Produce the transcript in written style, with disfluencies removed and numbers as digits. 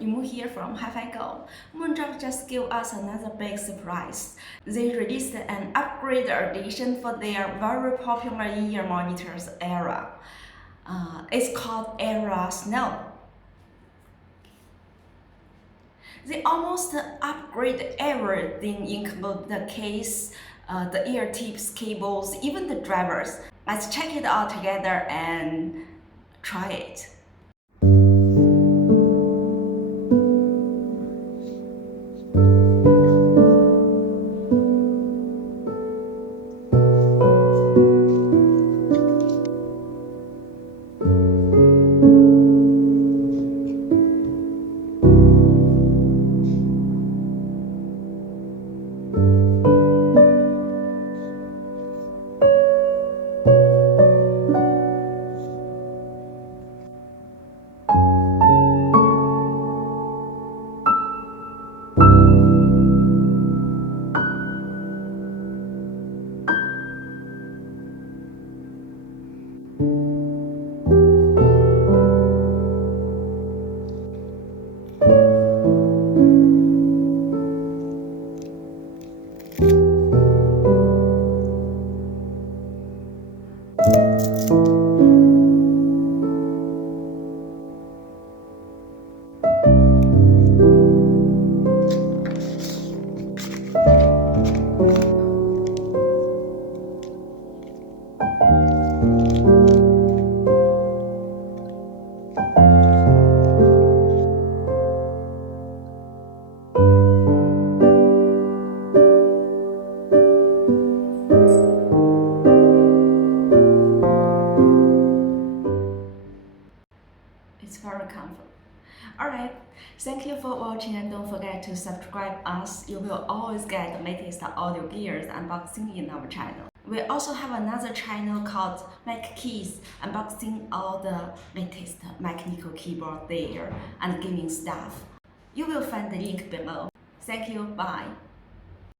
Imu here from HiFiGo. Moondrop just gave us another big surprise. They released an upgraded edition for their very popular in-ear monitors Aria. It's called Aria Snow. They almost upgrade everything, including the case, the ear tips, cables, even the drivers. Let's check it out together and try it. It's very comfortable. Alright, thank you for watching and don't forget to subscribe us. You will always get the latest audio gears unboxing in our channel. We also have another channel called Mac Keys, unboxing all the latest mechanical keyboard there and gaming stuff. You will find the link below. Thank you, bye.